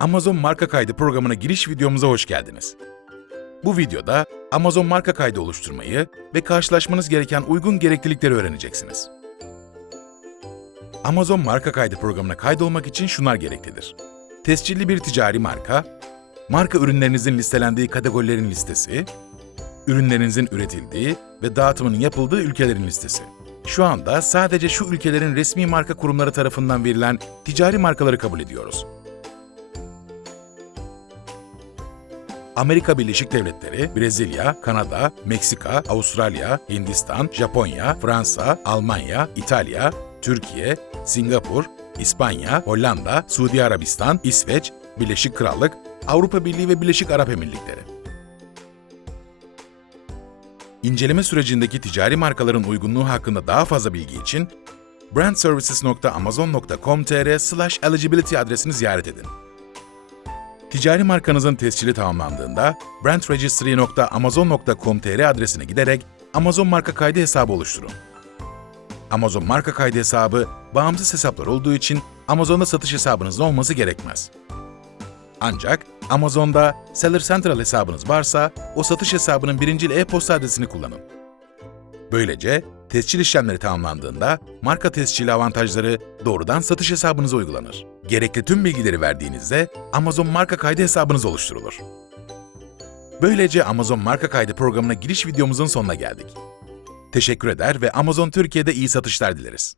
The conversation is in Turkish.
Amazon marka kaydı programına giriş videomuza hoş geldiniz. Bu videoda Amazon marka kaydı oluşturmayı ve karşılaşmanız gereken uygun gereklilikleri öğreneceksiniz. Amazon marka kaydı programına kaydolmak için şunlar gereklidir. Tescilli bir ticari marka, marka ürünlerinizin listelendiği kategorilerin listesi, ürünlerinizin üretildiği ve dağıtımının yapıldığı ülkelerin listesi. Şu anda sadece şu ülkelerin resmi marka kurumları tarafından verilen ticari markaları kabul ediyoruz. Amerika Birleşik Devletleri, Brezilya, Kanada, Meksika, Avustralya, Hindistan, Japonya, Fransa, Almanya, İtalya, Türkiye, Singapur, İspanya, Hollanda, Suudi Arabistan, İsveç, Birleşik Krallık, Avrupa Birliği ve Birleşik Arap Emirlikleri. İnceleme sürecindeki ticari markaların uygunluğu hakkında daha fazla bilgi için brandservices.amazon.com.tr eligibility adresini ziyaret edin. Ticari markanızın tescili tamamlandığında brandregistry.amazon.com.tr adresine giderek Amazon marka kaydı hesabı oluşturun. Amazon marka kaydı hesabı bağımsız hesaplar olduğu için Amazon'da satış hesabınızın olması gerekmez. Ancak Amazon'da Seller Central hesabınız varsa o satış hesabının birincil e-posta adresini kullanın. Böylece tescil işlemleri tamamlandığında marka tescili avantajları doğrudan satış hesabınıza uygulanır. Gerekli tüm bilgileri verdiğinizde Amazon marka kaydı hesabınız oluşturulur. Böylece Amazon marka kaydı programına giriş videomuzun sonuna geldik. Teşekkür eder ve Amazon Türkiye'de iyi satışlar dileriz.